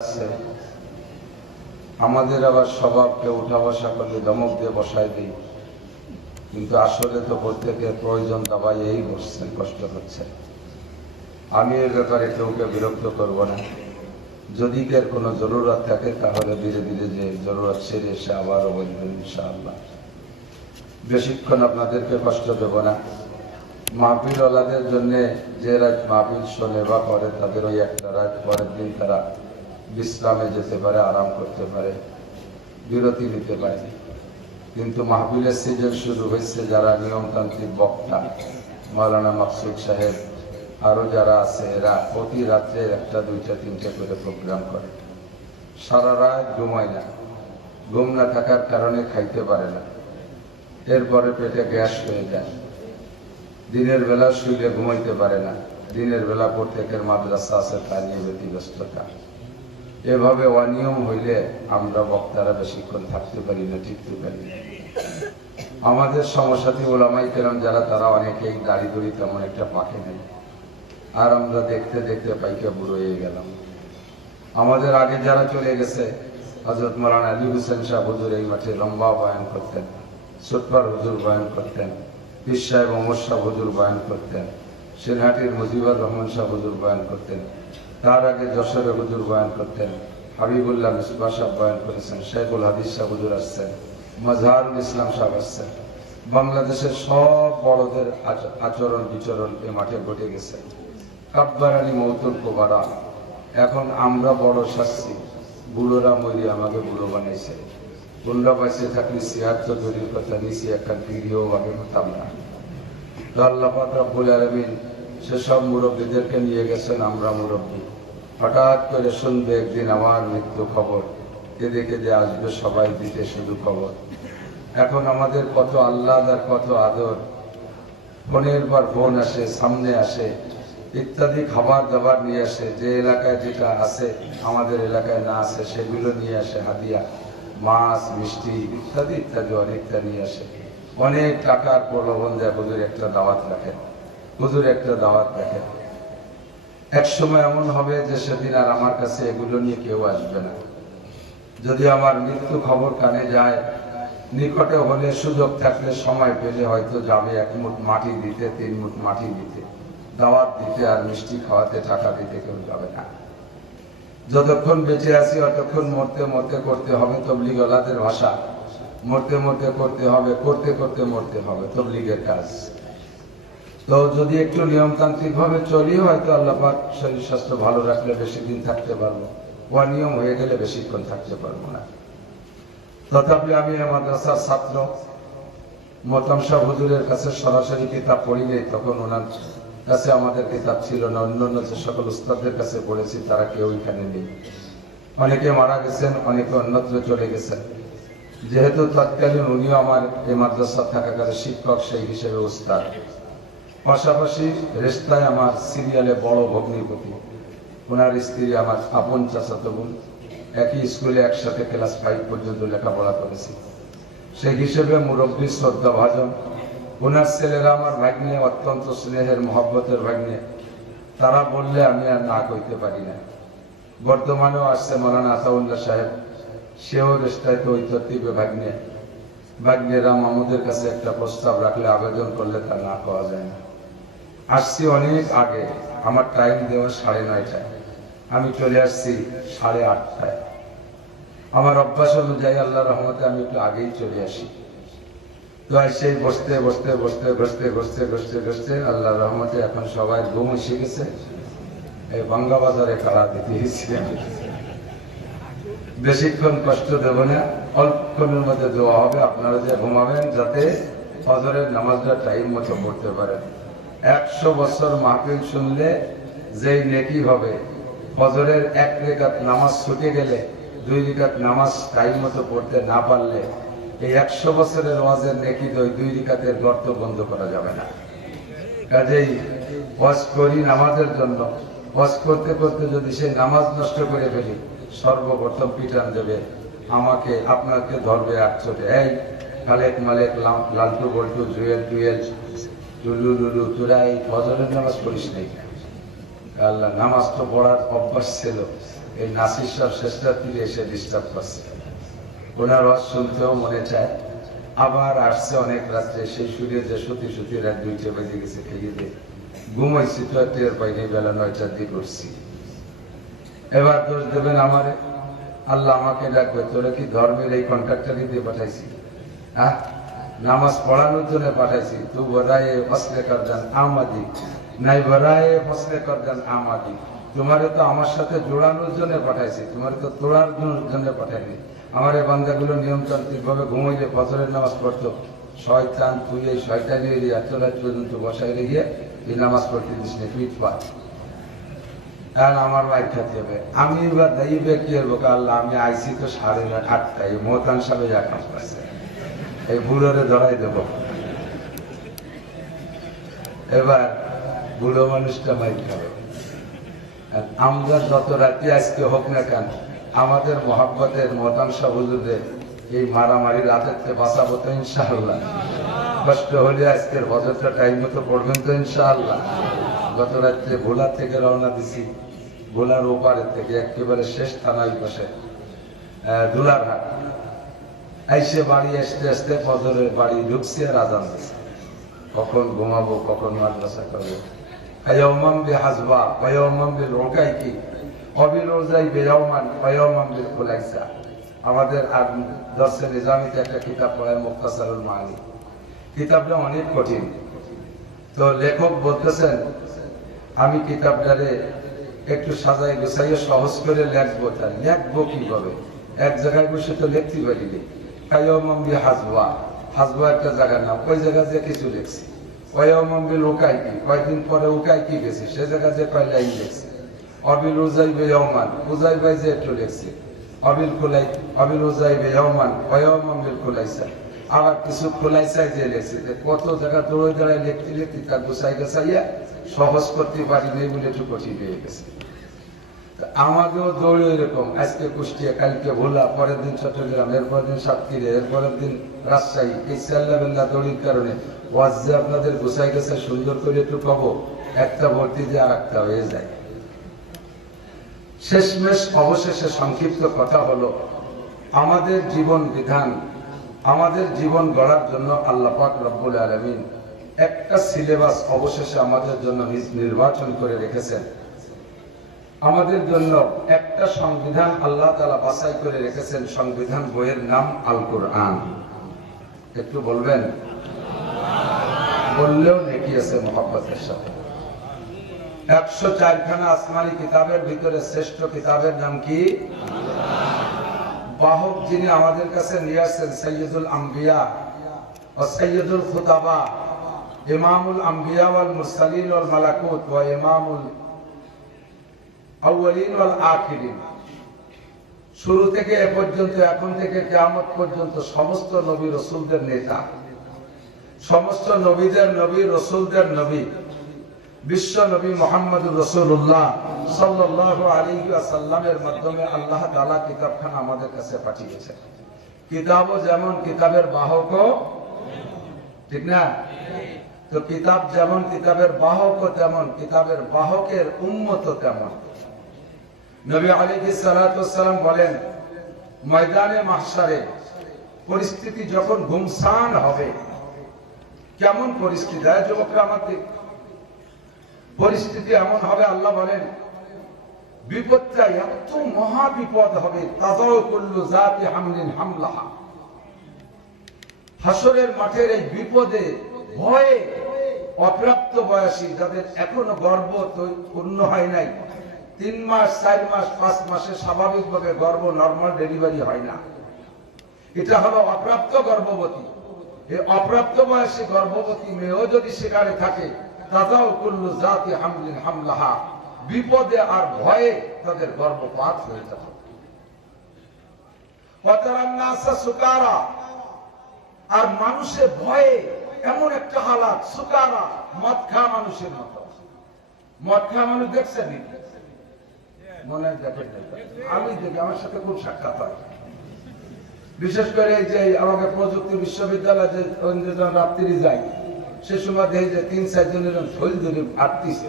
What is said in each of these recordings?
আছে আমাদের আবার স্বভাবকে উঠা বসা করলে ধমক দিয়ে বসায় দিই, কিন্তু আসলে তো প্রত্যেকের প্রয়োজন দাবাই এই বসছেন, কষ্ট হচ্ছে। আমি এর ব্যাপারে কেউকে বিরক্ত করব না। যদি এর কোনো জরুরত থাকে তাহলে ধীরে ধীরে যে জরুরত সেরে এসে আবারও বলবেন ইনশাআল্লাহ। বেশিক্ষণ আপনাদেরকে কষ্ট দেব না। মাহফিল ওয়ালাদের জন্য যে রাত মাহফিল শোনে বা করে তাদের ওই একটা রাত পরের দিন তারা বিশ্রামে যেতে পারে, আরাম করতে পারে, বিরতি নিতে পারে। কিন্তু মাহফিলের সিজন শুরু হয়েছে, যারা নিয়মতান্ত্রিক বক্তা মাওলানা মাকসুদ সাহেব আরো যারা আছে, এরা প্রতি রাত্রে একটা দুইটা তিনটা করে প্রোগ্রাম করে, সারা রাত ঘুমায় না। ঘুম না থাকার কারণে খাইতে পারে না, এরপরে পেটে গ্যাস হয়ে যায়। দিনের বেলা শুইলে ঘুমাইতে পারে না, দিনের বেলা প্রত্যেকের মাদ্রাসা আছে, তা নিয়ে ব্যতিব্যস্ততা। এভাবে অনিয়ম হইলে আমরা বক্তারা বেশিক্ষণ থাকতে পারি না, টিকতে পারি না। আমাদের সমসাথী ওলামাই কেরাম যারা, তারা অনেকেই দাড়ি দড়ি তেমন একটা পাকে নেই, আর আমরা দেখতে দেখতে পাইকা বুড়ো হয়ে গেলাম। আমাদের আগে যারা চলে গেছে, হযরত মাওলানা আলী হোসেন শাহ হুজুর এই মাঠে লম্বা বয়ান করতেন, সুটপার হুজুর বয়ান করতেন, পীর সাহেব ওমর শাহ হুজুর বয়ান করতেন, সিনহাটির মুজিবুর রহমান শাহ হুজুর বয়ান করতেন, তার আগে যশোরে হুজুর বয়ান করতেন, হাবিবুল্লাহ মিসবাহ সাহেব বয়ান করেছেন, শেখুল হাদিস শাহ হুজুর আসছেন, মাজহারুল ইসলাম সাহেব আসছেন। বাংলাদেশের সব বড়দের আচরণ বিচরণ এ মাঠে ঘটে গেছে। কাব্বারানি মৌতুল কোবারা। এখন আমরা বড় শাস্তি, বুড়োরা মরি আমাকে বুড়ো বানাইছে। কোনরা পাইছে থাকলে সিয়ার চৌধুরীর কথা নিছি একটা ভিডিও ভাবে হতাম না। তো আল্লাহ পাক রব্বুল আলামিন সেসব মুরব্বীদেরকে নিয়ে গেছেন, আমরা মুরব্বী। হঠাৎ করে শুনবে একদিন আমার মৃত্যু খবর, এদিকে যে আসবে সবাই দিতে শুধু খবর। এখন আমাদের কত আহ্লাদ আর কত আদর, ফোনের পর ফোন আসে, সামনে আসে, ইত্যাদি খাবার দাবার নিয়ে আসে। যে এলাকায় যেটা আছে আমাদের এলাকায় না আছে সেগুলো নিয়ে আসে, হাদিয়া, মাছ, মিষ্টি ইত্যাদি ইত্যাদি অনেকটা নিয়ে আসে। অনেক টাকার প্রলোভন দেয়, হুজুর একটা দাওয়াত রাখেন, হুজুর একটা দাওয়াত রাখেন। এক সময় এমন হবে যে সেদিন আর আমার কাছে এগুলো নিয়ে কেউ আসবে না। যদি আমার মৃত্যু খবর কানে যায়, নিকটে হলে, সুযোগ থাকলে, সময় পেলে হয়তো যাবে এক মুঠ মাটি দিতে, 3 মুঠ মাটি দিতে, দাওয়াত দিতে, আর মিষ্টি খাওয়াতে, টাকা দিতে কেউ যাবে না। যতক্ষণ বেঁচে আছি অতক্ষণ মরতে মরতে করতে হবে তবলিগওয়ালাদের ভাষা, মরতে মরতে করতে হবে, করতে করতে মরতে হবে, তবলিগের কাজ। তো যদি একটু নিয়মতান্ত্রিক ভাবে চলি, হয়তো আল্লাহ পাক শরীর স্বাস্থ্য ভালো রাখলে বেশি দিন থাকতে পারবো, অনিয়ম হয়ে গেলে বেশিক্ষণ থাকতে পারবো না। তথাপি আমি মাদ্রাসার ছাত্র, মোহতাম শাহ হুজুরের কাছে সরাসরি কিতাব পড়ি নাই, তখন ওনার কাছে আমাদের কিতাব ছিল না। অন্যান্য যে সকল উস্তাদদের কাছে পড়েছি তারা কেউ এখানে নেই, অনেকে মারা গেছেন, অনেকে অন্যত্র চলে গেছেন। যেহেতু তৎকালীন উনিও আমার এই মাদ্রাসা থাকাকালে শিক্ষক, সেই হিসেবে উস্তাদ। পাশাপাশি রেস্তায় আমার সিরিয়ালে বড় ভগ্নিপতি, ওনার স্ত্রী আমার আপন চাচাতো বোন, একই স্কুলে একসাথে ক্লাস 5 পর্যন্ত লেখাপড়া করেছি। সেই হিসেবে মুরব্বী, শ্রদ্ধা ভাজন। ওনার ছেলেরা আমার ভাগ্নে, অত্যন্ত স্নেহের মহব্বতের ভাগ্নে। তারা বললে আমি আর না কইতে পারি না। বর্তমানেও আসছে মাওলানা আতাউল্লাহ সাহেব, সেও রেস্তায় তো ওই তরতিবে ভাগ্নে। ভাগ্নেরা মামুদের কাছে একটা প্রস্তাব রাখলে, আবেদন করলে তা না পাওয়া যায় না। আসছি অনেক আগে, আমার টাইম দেওয়া 9:30টায়, আমি চলে আসছি 8:30টায়। আমার অভ্যাস অনুযায়ী আল্লাহর রহমতে আমি একটু আগেই চলে আসি। তো সেই বসতে বসতে বসতে বসতে বসতে বসতে বসতে আল্লাহর রহমতে এখন সবাই ঘুম এসে গেছে। এই ভাঙ্গা বাজারে কারা দিতে এসেছি আমি। বেশিক্ষণ কষ্ট দেব না, অল্পক্ষণের মধ্যে দেওয়া হবে। আপনারা যে ঘুমাবেন যাতে ফজরের নামাজটা টাইম মতো পড়তে পারেন। 100 বছর মাহফিল শুনলে যেই নেকি হবে, ফজরের 1 রাকাত নামাজ ছুটে গেলে, 2 রাকাত নামাজ টাইম মতো পড়তে না পারলে, এই 100 বছরের ওয়াজের নেকি 2 রাকাতের গর্ত বন্ধ করা যাবে না। কাজেই ওয়াজ করি নামাজের জন্য, ওয়াজ করতে করতে যদি সেই নামাজ নষ্ট করে ফেলি, সর্বপ্রথম পিটান দেবে আমাকে, আপনাকে ধরবে একচোটে। এই খালেক মালেক, লালটু বল্টু, জুয়েল টুয়েল, লুলু লুলু, তোরা এই ফজরের নামাজ পড়িস নাই? আল্লাহ, নামাজ তো পড়ার অভ্যাস ছিল, এই নাসির সাহেব শেষটার দিকে এসে ডিস্টার্ব করছে, ওনার ওয়াজ শুনতেও মনে চায়। আবার আসছে অনেক রাত্রে, সেই সূর্য যে সত্যি সত্যি রাত 2টা বেজে গেছে, খেয়ে দিয়ে ঘুমাইছি তো টের পাইনি, বেলা 9টার দিকে করছি। এবার দোষ দেবেন আমারে, আল্লাহ আমাকে ডাকবে, তোরা কি ধর্মের এই কন্ট্রাক্টারই দিয়ে পাঠাইছি? হ্যাঁ, নামাজ পড়ানোর জন্য পাঠাইছি। তু বরায়ে ফসলে করদান আমাদি নাই, বরায়ে ফসলে করদান আমাদি। তোমারে তো আমার সাথে জোড়ানোর জন্য পাঠাইছি, তোমারে তো তোড়ার জন্য পাঠাইনি। আমার এই বান্দাগুলো নিয়মতান্ত্রিক ভাবে ঘুমাইলে ফজরের নামাজ পড়তো, শয়তান তুই এই শয়তানি এত রাত পর্যন্ত বসাই রেখে এই নামাজ পড়তে দিস না, পিঠ পা আমার মাইক খাতে হবে। আমি এবার দাইবে কি হবো, আল্লাহ আমি আইসি তো 8:30টায়, মোহতান সাহেব যা কাজ করছে, এই বুড়োরে ধরাই দেব। এবার বুড়ো মানুষটা মাইক খাবে। আমরা যত রাতে আজকে হোক না কেন, আমাদের মহাব্বতের মোহতান সাহেব হুজুরদের এই মারামারি রাতের বাঁচাবো তো ইনশাআল্লাহ। কষ্ট হলে আজকের বছরটা টাইম মতো পড়বেন তো ইনশাআল্লাহ। গত রাত্রে ভোলা থেকে রওনা দিছি, ভোলার ওপারের থেকে একেবারে শেষ থানার পাশে দুলারহাট আইসে বাড়ি আসতে আসতে ফজরের বাড়ি ঢুকছি আর আজান দিছে। কখন ঘুমাবো, কখন মাদ্রাসা করবো। কায়াউমাম বিহাজবা কায়াউমাম বিল রোকাইকি অবিল রোজাই বেয়াউমান কায়াউমাম বিল খুলাইসা। আমাদের দর্শে নিজামিতে একটা কিতাব পড়ায় মুখতাসারুল মানি, কিতাবটা অনেক কঠিন। তো লেখক বলতেছেন আমি কিতাবটারে একটু সাজাই গুছাইয়ে সহজ করে লেখবো। তা লেখবো কিভাবে, এক জায়গায় বসে তো লিখতে পারিনি। কায়াউমাম বিহাজবা, হাজবা একটা জায়গার নাম, ওই জায়গা যে কিছু লিখছি। কায়াউমাম বিল উকাইকি, কয়েকদিন পরে উকাইকি গেছি, সে জায়গা যে কয় লাইন লিখছি। অবিল উজাইবে ইয়াউমান, উজাইবে যে একটু লিখছি। অবিল খুলাই অবিল উজাইবে ইয়াউমান কায়াউমাম বিল খুলাইসা, আবার কিছু খোলাইসাই যে লিখছি। কত জায়গা দৌড়ে দাঁড়ায় লিখতে লিখতে তার গুছাই গাছাইয়া সহজ করতে পারিনি বলে একটু কঠিন হয়ে গেছে। আমাকেও দৌড়ে এরকম, আজকে কুষ্টিয়া, কালকে ভোলা, পরের দিন চট্টগ্রাম, এরপরের দিন সাতক্ষীরা, এরপরের দিন রাজশাহী। এই চাল্লা বেল্লা দৌড়ির কারণে ওয়াজ যে আপনাদের গুছাই গেছে সুন্দর করে একটু কব, একটা ভর্তি যে আর একটা হয়ে যায়। শেষমেশ অবশেষে সংক্ষিপ্ত কথা হলো, আমাদের জীবন বিধান, আমাদের জীবন গড়ার জন্য আল্লাহ পাক রব্বুল আলামিন একটা সিলেবাস অবশেষে আমাদের জন্য নির্বাচন করে রেখেছেন। আমাদের জন্য একটা সংবিধান আল্লাহ তাআলা বাছাই করে রেখেছেন। সংবিধান বইয়ের নাম আল কোরআন। একটু বলবেন, বললেও নেকি আছে মহব্বতের সাথে। 104খানা আসমানি কিতাবের ভিতরে শ্রেষ্ঠ কিতাবের নাম কি? বাহক যিনি আমাদের কাছে নিয়ে আসছেন সৈয়দুল আম্বিয়া ও সৈয়দুল খুতাবা, ইমামুল আম্বিয়া ওয়াল মুরসালিন ওয়াল মালাকুত ওয়া ইমামুল আউয়ালিন ওয়াল আখিরিন। শুরু থেকে এ পর্যন্ত, এখন থেকে কিয়ামত পর্যন্ত সমস্ত নবী রাসূলদের নেতা, সমস্ত নবীদের নবী, রাসূলদের নবী, বিশ্ব নবী মুহাম্মদুর রাসূলুল্লাহ সাল্লাল্লাহু আলাইহি ওয়াসাল্লামের মাধ্যমে আল্লাহ তাআলা কিতাবখানা আমাদের কাছে পাঠিয়েছেন। কিতাবও যেমন কিতাবের বাহকও, ঠিক না? তো কিতাব যেমন কিতাবের বাহকও তেমন কিতাবের বাহকের উম্মতও তেমন। নবী আলাইহিস সালাতু ওয়াস সালাম বলেন, ময়দানে মাহশারে পরিস্থিতি যখন গুমসান হবে, কেমন পরিস্থিতি হয় যুবকরা আমাদের, পরিস্থিতি এমন হবে, আল্লাহ বলেন বিপদটা এত মহা বিপদ হবে, তাজাউ কুল্লু যাতি হামলিন হামলাহা। হাসরের মাঠের এই বিপদে ভয়ে অপ্রাপ্ত বয়সী যাদের এখনো গর্ভ পূর্ণ হয় নাই, 3 মাস 4 মাস 5 মাসে স্বাভাবিকভাবে গর্ভ নরমাল ডেলিভারি হয় না, এটা হলো অপ্রাপ্ত গর্ভবতী। এই অপ্রাপ্ত বয়সী গর্ভবতী মেয়েও যদি সেখানে থাকে, তাজাউ কুল্লু যাতি হামলিন হামলাহা, বিপদে আর ভয়ে তাদের গর্ভপাত হয়ে যাবে। ওয়াতারান নাসা সুকারা, আর মানুষের ভয়ে এমন একটা হালাত, সুকারা মদ খাওয়া মানুষের মতো। মদ খাওয়া মানুষ দেখছেন? মনে হয় দেখেন, আমি দেখি, আমার সাথে খুব সাক্ষাৎ হয়। বিশেষ করে যে আমাকে প্রযুক্তি বিশ্ববিদ্যালয় যে রাত্রি যাই, সে সময় দেখি যে 3-4 জনের শৈল ধরে আটতিছে,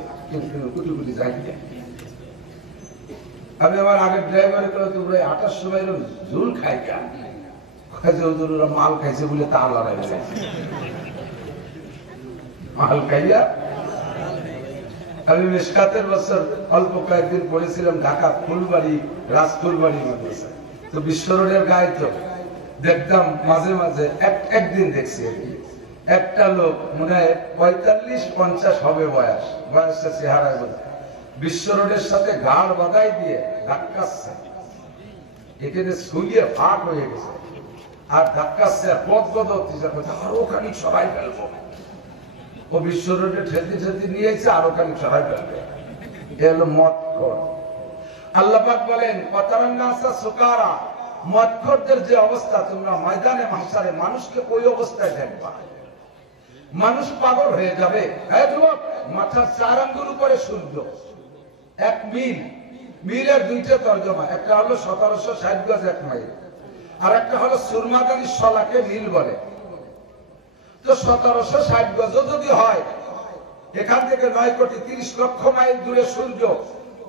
কুটি কুটি যাই। আমি আমার আগের ড্রাইভারে করে তো প্রায় 28 সময় ঝুল খাই কেন ওরা মাল খাইছে বলে তা লড়াই মাল খাইয়া। আমি মেশকাতের বছর অল্প কয়েকদিন পড়েছিলাম ঢাকা ফুলবাড়ি রাজফুলবাড়ি মাদ্রাসা, তো বিশ্ব রোডের গায়ে তো দেখতাম মাঝে মাঝে একদিন দেখছি একটা লোক মনে হয় 45-50 হবে বয়সটা চেহারায় বোঝা, বিশ্ব রোডের সাথে গাড় বাঁধাই দিয়ে ধাক্কাচ্ছে, এখানে শুয়ে ফাঁক হয়ে গেছে আর ধাক্কাচ্ছে আর পথ বদলতে আরো খানিক সবাই ফেলবো, ও বিশ্ব রোডে ঠেলতে ঠেলতে নিয়েছে আরো খানিক সবাই ফেলবে। এ হলো মদখোর। আল্লাহ পাক বলেন ওয়াতারান্নাসা সুকারা, মদখোরদের যে অবস্থা তোমরা ময়দানে মাহশারে মানুষকে ওই অবস্থায় দেখবা, মানুষ পাগল হয়ে যাবে। হ্যাঁ যুবক, মাথার 4 আঙ্গুল উপরে সূর্য, 1 মিলের 2টা তর্জমা, একটা হলো 1760 গজ 1 মাইল, আর একটা হলো সুরমাদানির শলাকে মিল বলে। তো 1760 গজ যদি হয়, এখান থেকে 9,30,00,000 মাইল দূরে সূর্য,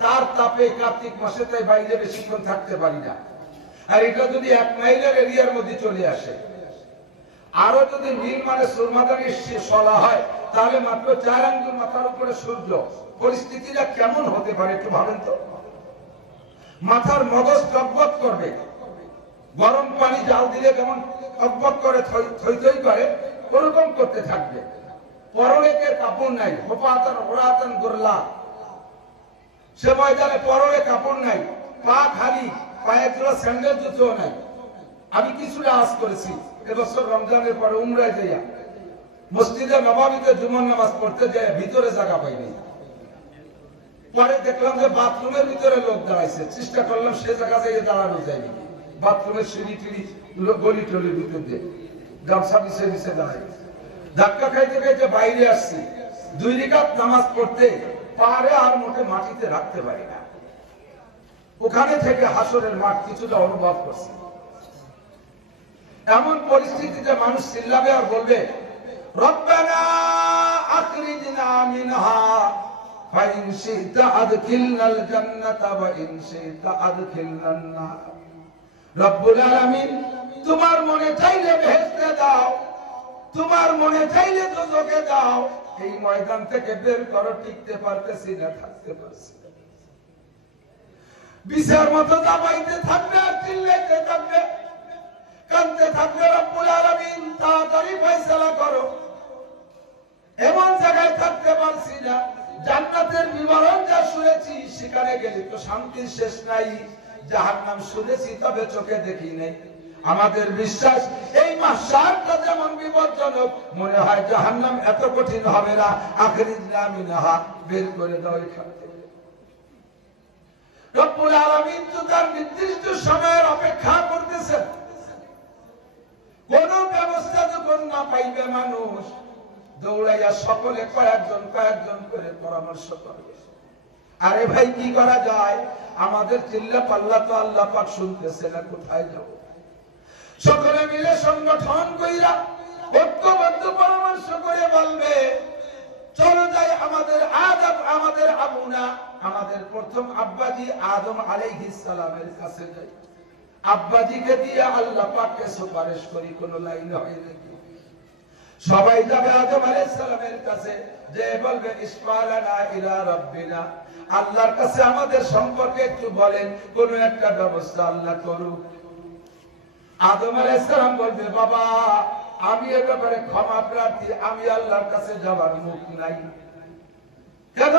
তার তাপে কার্তিক মাসে তাই বাইরে বেশিক্ষণ থাকতে পারি না। আর এটা যদি 1 মাইলের এরিয়ার মধ্যে চলে আসে, আরো যদি মিল মানে সুরমাদানির শলা হয়, তাহলে মাত্র 4 আঙ্গুল মাথার উপরে সূর্য, পরিস্থিতিটা কেমন হতে পারে একটু ভাবেন তো। মাথার মগজ টকবক করবে, গরম পানি জাল দিলে যেমন টকবক করে থই থই করে ওরকম করতে থাকবে। পরনে কাপড় নাই, হোপাতান ওরাতান গোরলা, সে ময়দানে পরনে কাপড় নাই, পা খালি, পায়ে জোড়া স্যান্ডেল জুতো নাই। আমি কিছুটা আজ করেছি এবছর রমজানের পরে উমরায় যাইয়া মসজিদে নববীতে জুমার নামাজ পড়তে যায়, ভিতরে জায়গা পাইনি। পরে দেখলাম যে বাথরুমের ভিতরে লোক দাঁড়াইছে, চেষ্টা করলাম সে জায়গা থেকে দাঁড়ানো যায়নি, বাথরুমের সিঁড়ি টিড়ি গলি টলির ভিতর দিয়ে গামছা বিছে বিছে দাঁড়াই, ধাক্কা খাইতে খাইতে বাইরে আসছি। 2 রাকাত নামাজ পড়তে পারে আর মোটে মাটিতে রাখতে পারি না। ওখানে থেকে হাসরের মাঠ কিছুটা অনুভব করছি। এমন পরিস্থিতিতে মানুষ চিল্লাবে আর বলবে রব্বানা আখরিজনা মিনহা ফাইন শি'তা আদখিলনাল জান্নাতা ওয়া ইন শি'তা আদখিলনান নার। রব্বুল আলামিন, তোমার মনে চাইলে বেহেশতে দাও, তোমার মনে চাইলে দোজখে দাও। এই ময়দান থেকে বের করো, টিকতে পারতেছি না, থাকতে পারছি না। বিষের মতো দাবাইতে থাকবে আর চিল্লাইতে থাকবে, কাঁদতে থাকবে। রব্বুল আলামিন, তাড়াতাড়ি ফয়সালা করো। এমন জায়গায় থাকতে পারছি না, জান্নাতের বিবরণ যা শুনেছি সেখানে গেলে তো শান্তির শেষ নাই, জাহান্নাম শুনেছি তবে চোখে দেখি নাই। আমাদের বিশ্বাস এই মাহশারটা যেমন বিপজ্জনক, মনে হয় জাহান্নাম এত কঠিন হবে না। আখরিজনা মিনহা, বের করে দাও এখান থেকে। রব্বুল আলামিন তো তার নির্দিষ্ট সময়ের অপেক্ষা করতেছেন। কোন ব্যবস্থা যখন না পাইবে, মানুষ দৌড়াইয়া সকলে কয়েকজন করে পরামর্শ করবে, আরে ভাই কি করা যায়? আমাদের চিল্লা পাল্লা তো আল্লাহ পাক শুনতেছে না, কোথায় যাব? সকলে মিলে সংগঠন কইরা ঐক্যবদ্ধ পরামর্শ করে বলবে চলো যাই আমাদের আবুনা, আমাদের প্রথম আব্বাজি আদম আলাইহিস সালামের কাছে যাই। আব্বাজিকে দিয়ে আল্লাহ পাককে সুপারিশ করি, কোন লাইন হয় নাকি? সবাই যাবে আদম আলাইহিস সালামের কাছে, যে বলবে ইসমালানা ইলা রাব্বিনা, আল্লাহর কাছে আমাদের সম্পর্কে একটু বলেন, কোন একটা ব্যবস্থা আল্লাহ করুক। আদম আলাইহিস সালাম বলবে বাবা, আমি এ ব্যাপারে ক্ষমা প্রার্থী, আমি আল্লাহর কাছে যাবার মুখ নাই। কেন?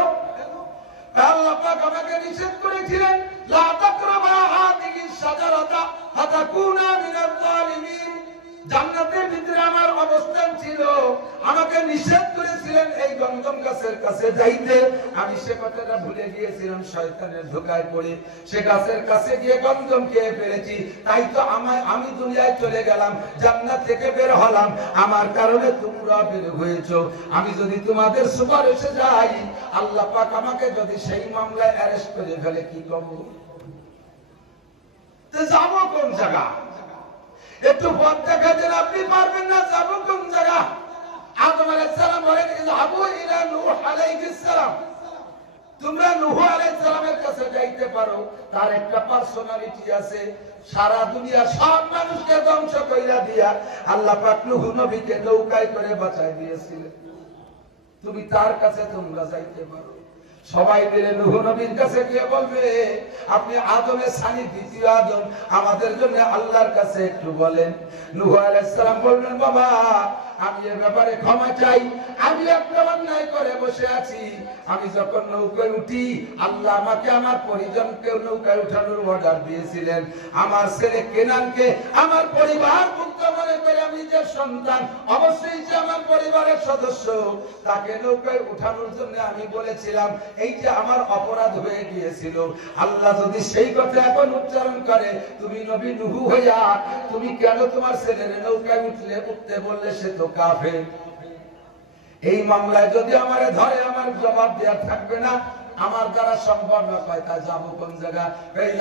আল্লাহ পাক আমাকে নিষেধ করেছিলেন লা তাকরাবা হাযিহি শাজারাতা ফাতাকুনা মিনাল যালিমিন। জান্নাতের ভিতরে আমার অবস্থান ছিল, আমাকে নিষেধ করেছিলেন এই গন্ধম গাছের কাছে যাইতে। আমি সে কথাটা ভুলে গিয়েছিলাম, শয়তানের ধোঁকায় পড়ে সে গাছের কাছে গিয়ে গন্ধম খেয়ে ফেলেছি। তাই তো আমি দুনিয়ায় চলে গেলাম, জান্নাত থেকে বের হলাম, আমার কারণে তোমরা বের হয়েছো। আমি যদি তোমাদের সুপারিশে যাই, আল্লাহ পাক আমাকে যদি সেই মামলায় অ্যারেস্ট করে ফেলে, কি করব? তো যাবো কোন জায়গা? একটু পথ দেখা দেন, আপনি পারবেন না, যাবো কোন জায়গা? আদম আলাইহিস সালাম বলেন ইযহাবু ইলা নূহ আলাইহিস সালাম, তোমরা নূহ আলাইহিস সালামের কাছে যাইতে পারো, তার একটা পার্সোনালিটি আছে। সারা দুনিয়া সব মানুষকে ধ্বংস কইরা দিয়া আল্লাহ পাক নূহ নবীকে নৌকায় করে বাঁচায় দিয়েছিলেন। তুমি তার কাছে তোমরা যাইতে পারো। সবাই মিলে নূহ নবীর কাছে গিয়ে বলবে, আপনি আদমের সানি দ্বিতীয় আদম, আমাদের জন্য আল্লাহর কাছে একটু বলেন। নূহ আলাইহিস সালাম বললেন, বাবা আমি এর ব্যাপারে ক্ষমা চাই, আমি একটা অন্যায় করে বসে আছি। আমি যখন নৌকায় উঠি, আল্লাহ আমাকে আমার পরিজনকে নৌকায় উঠানোর অর্ডার দিয়েছিলেন। আমার ছেলে কেনানকে আমার পরিবার ভুক্ত মনে করে আমি যে সন্তান, অবশ্যই যে আমার পরিবারের সদস্য, তাকে নৌকায় উঠানোর জন্য আমি বলেছিলাম। এই যে আমার অপরাধ হয়ে গিয়েছিল, আল্লাহ যদি সেই কথা এখন উচ্চারণ করে, তুমি নবী নূহ হইয়া তুমি কেন তোমার ছেলের নৌকায় উঠতে বললে, সে তো কাফের। এই মামলায় যদি আমারে ধরে, আমার জবাব দেওয়ার থাকবে না। আমার দ্বারা সম্ভব না, তা যাবো কোন জায়গা?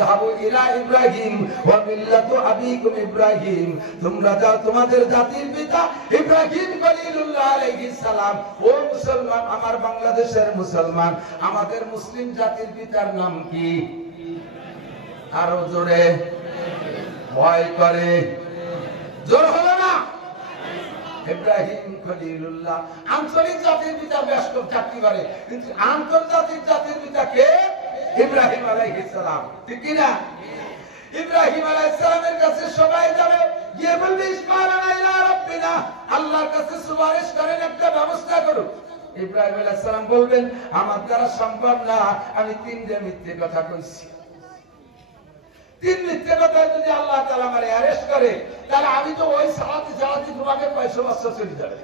যাবো ইলা ইব্রাহিম ওয়া মিল্লাতু আবিকুম ইব্রাহিম, তোমরা যাও তোমাদের জাতির পিতা ইব্রাহিম খলিলুল্লাহ আলাইহিস সালাম। ও মুসলমান, আমার বাংলাদেশের মুসলমান, আমাদের মুসলিম জাতির পিতার নাম কি? আরো জোরে, ভয় করে, জোর হলো না? ইব্রাহিম খলিলুল্লাহ। আঞ্চলিক জাতির পিতা ব্যস্ত চাকরি করে, কিন্তু আন্তর্জাতিক জাতির পিতা কে? ইব্রাহিম আলাইহিস সালাম, ঠিক কি না? ইব্রাহিম আলাইহিস সালামের কাছে সবাই যাবে, গিয়ে বলবে ইসমাইল ইলা রাব্বিনা, আল্লাহর কাছে সুপারিশ করেন, একটা ব্যবস্থা করুন। ইব্রাহিম আলাইহিস সালাম বলবেন, আমার দ্বারা সম্ভব না, আমি তিনটে মিথ্যে কথা কইছি। তিন মিথ্যে কথা যদি আল্লাহ তাআলা আমারে অ্যারেস্ট করে, তাহলে আমি তো ওই সালাতি তোমাকে 500 বছর চলে যাবে।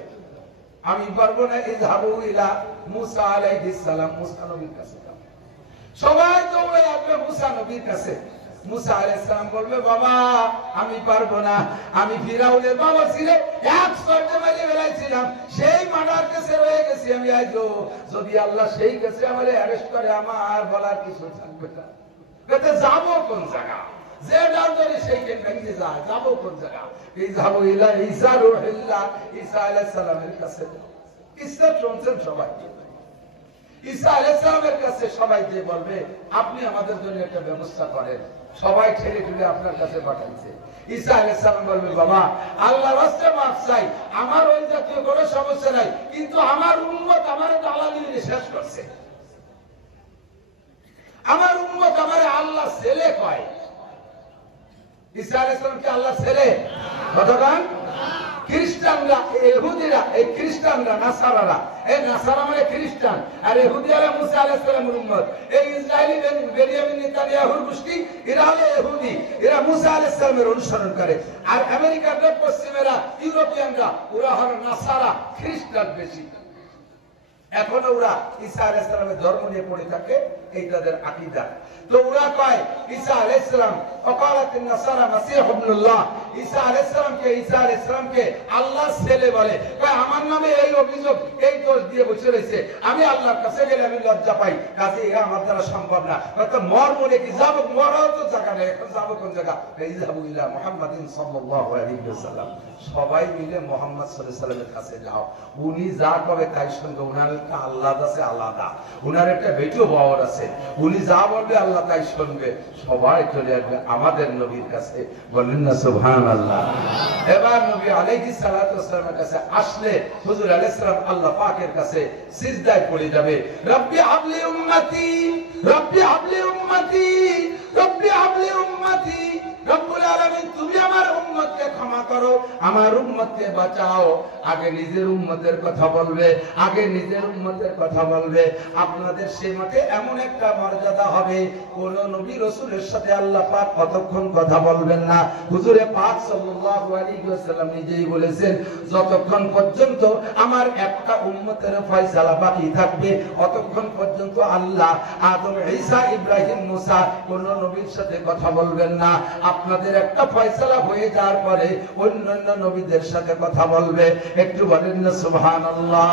আমি পারবো না। ইযহাবু ইলা মুসা আলাইহিস সালাম, মুসা নবীর কাছে যাও। সবাই দৌড়ে আসবে মুসা নবীর কাছে। মুসা আলাইহিস সালাম বলবে, বাবা আমি পারবো না, আমি ফিরাউনের বাবা ছিলে, এক শর্তে মেরে বেড়াইছিলাম, সেই মার্ডার কেসে রয়ে গেছি আমি। আইজো যদি আল্লাহ সেই কেসে আমারে অ্যারেস্ট করে, আমার বলার কিছু থাকবে না। যাবো কোন জায়গা? যে ডাউরি সেই ভেঙে যায়, যাবো কোন জায়গা? এই যাবো ইলা ঈসা রূহুল্লাহ, ঈসা আলাইহিস সালামের কাছে। ঈসা শুনছেন সবাই? ঈসা আলাইহিস সালামের কাছে সবাই যে বলবে, আপনি আমাদের জন্য একটা ব্যবস্থা করেন। সবাই ঠেলে ঠেলে আপনার কাছে পাঠাইছে। ঈসা আলাইহিস সালাম বলবে, বাবা আল্লাহর রাস্তায় মাফ চাই, আমার ওই জাতীয় কোনো সমস্যা নাই, কিন্তু আমার উম্মত আমার দালালি শেষ করছে। আমার উম্মত আমার আল্লাহ ছেলে কয়। ঈসা আলাইহিস সালাম কি আল্লাহ ছেলে? কতক্ষণ? খ্রিস্টানরা, ইহুদিরা, এই খ্রিস্টানরা, নাসারারা, এই নাসারা মানে খ্রিস্টান, আর ইহুদিরা মুসা আলাইহিস সালামের উম্মত। এই ইসরায়েলি বেনিয়ামিন নেতানিয়াহুর গোষ্ঠী, এরা হলো ইহুদি, এরা মুসা আলাইহিস সালামের অনুসরণ করে। আর আমেরিকানরা, পশ্চিমেরা, ইউরোপিয়ানরা, ওরা হলো নাসারা, খ্রিস্টান বেশি। এখনো ওরা ঈসা আলাইহিস সালামের ধর্ম নিয়ে পড়ে থাকে, এই তাদের আকীদা। তো ওরা কয় ঈসা আলাইহিস সালাম, ওয়াকালাতিন নাসারা মাসীহ ইবনুল্লাহ, ঈসা আলাইহিস সালামকে আল্লাহর ছেলে বলে। কয় আমার নামে এই অভিযোগ, এই দোষ দিয়ে বসে রয়েছে, আমি আল্লাহর কাছে গেলে আমি লজ্জা পাই, কাজে এটা আমার দ্বারা সম্ভব না। হয়তো মর মরে কি যাবো, মরাও তো জায়গা নেই, এখন যাবো কোন জায়গা? ইযহাবু ইলা মুহাম্মাদিন সাল্লাল্লাহু আলাইহি ওয়াসাল্লাম। সবাই মিলে মুহাম্মদ সাল্লাল্লাহু আলাইহি ওয়াসাল্লামের কাছে যাও, উনি যা কবে তাই শুনবে। উনার একটা আল্লাহ আছে, আলাদা, উনার একটা বেটিও পাওয়ার আছে, উনি যা বলবে আল্লাহ তাই শুনবে। সবাই চলে আসবে আমাদের নবীর কাছে, বলেন না সুবহানাল্লাহ। এবার নবী আলাইহিস সালাতু ওয়াসসালামের কাছে আসলে হুজুর আলাইহিস সালাম আল্লাহ পাকের কাছে সিজদায় পড়ে যাবে, রব্বি হাবলি উম্মতি, রব্বি হাবলি উম্মতি, রব্বি হাবলি উম্মতি। রব্বুল আলামিন তুমি আমার উম্মতকে ক্ষমা করো, আমার উম্মতকে বাঁচাও। আগে নিজের উম্মতের কথা বলবে, আগে নিজের উম্মতের কথা বলবে। আপনাদের সেই মাঠে এমন একটা মর্যাদা হবে, কোন নবী রাসূলের সাথে আল্লাহ পাক কতক্ষণ কথা বলবেন না। হুজুরে পাক সাল্লাল্লাহু আলাইহি ওয়াসাল্লাম নিজেই বলেছেন, যতক্ষণ পর্যন্ত আমার একটা উম্মতের ফয়সালা বাকি থাকবে, অতক্ষণ পর্যন্ত আল্লাহ আদম, ঈসা, ইব্রাহিম, মুসা কোন নবীর সাথে কথা বলবেন না। আপনাদের একটা ফয়সালা হয়ে যাওয়ার পরে অন্যান্য নবীদের সাথে কথা বলবে। একটু বলেন না সুবহানাল্লাহ।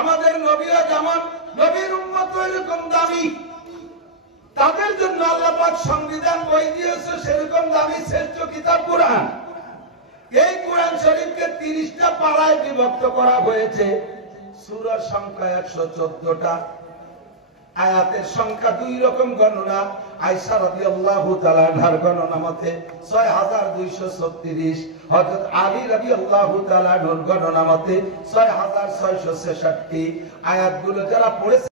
আমাদের নবীরা যেমন, নবীর উম্মত এরকম দামি, তাদের জন্য আল্লাহ পাক সংবিধান বই দিয়েছে সেরকম দামি শ্রেষ্ঠ কিতাব কোরআন। এই কোরআন শরীফকে 30টা পাড়ায় বিভক্ত করা হয়েছে। সূরার সংখ্যা 114টা, আয়াতের সংখ্যা 2 রকম গণনা। আয়েশা রাদিয়াল্লাহু তাআলা আনহার গণনা মতে 6236, হযরত আলী রাদিয়াল্লাহু তাআলা আনহুর গণনা মতে 6666। আয়াতগুলো যারা পড়েছে